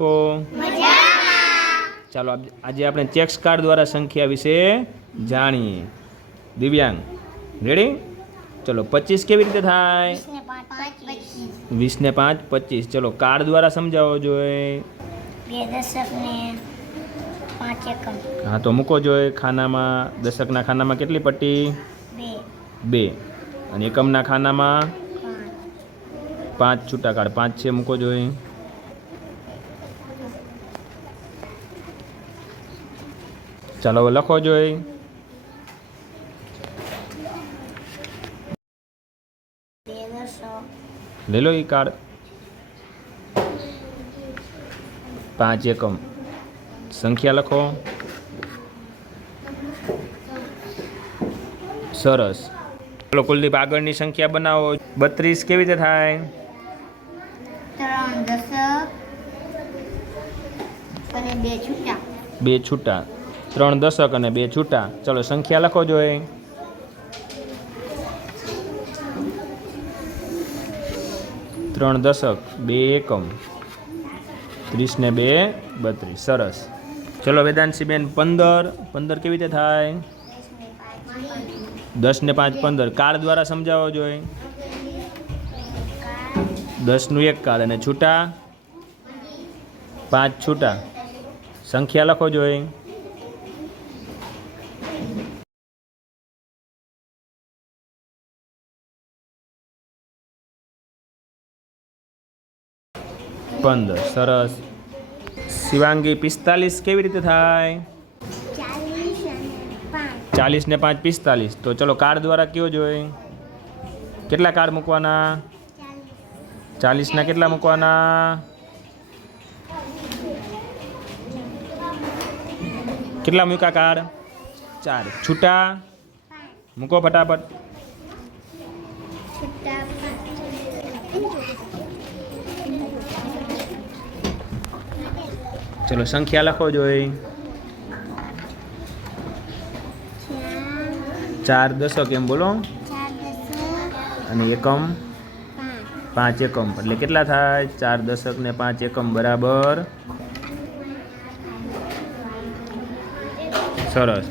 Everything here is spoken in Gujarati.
તો ચાલો આજે આપણે ચેક્સ કાર્ડ દ્વારા સંખ્યા વિશે જાણીએ. દિવ્યાંગ રેડી? ચલો 25 કેવી રીતે થાય? 20 ને 5 25. ચલો કાર્ડ દ્વારા સમજાવો જોઈએ. 2 દશક ને 5 એકમ. હા તો મૂકો જોઈએ ખાનામાં. દશકના ખાનામાં કેટલી પટ્ટી? 2. અને એકમના ખાનામાં 5 છૂટા કાર્ડ. 5 છે, મૂકો જોઈએ. ચાલો હવે લખો જોઈએ. લઈ લો એ કાર્ડ. 5 એકમ. સંખ્યા લખો. સરસ. ચલો કુલદીપ આગળની સંખ્યા બનાવો. 32 કેવી રીતે થાય? 3 દશક અને 2 છૂટા. 2 છૂટા. 3 દશક અને 2 છૂટા. ચલો સંખ્યા લખો જોઈએ. 3 દશક 2 એકમ. 30 ને 2 32. સરસ. ચલો વેદાંશીબેન 15 કેવી રીતે થાય? 10 ને 5 15. કાર્ડ દ્વારા સમજાવો જોઈએ. 10 નું 1 કાર્ડ અને છૂટા 5 છૂટા. સંખ્યા લખો જોઈએ. 15. સરસ. શિવાંગી 45 કેવી રીતે થાય? 40 ને 5 45. તો ચલો કાર્ડ દ્વારા કયો જોઈએ. કેટલા કાર્ડ મૂકવાના? 40 ના કેટલા મૂકવાના? કેટલા મૂક્યા કાર્ડ? 4. છૂટા મૂકો ફટાફટ. ચલો સંખ્યા લખો જોઈએ. 4 દશક એમ બોલો. અને એકમ 5 એકમ. એટલે કેટલા થાય? 4 દશક ને 5 એકમ બરાબર. સરસ.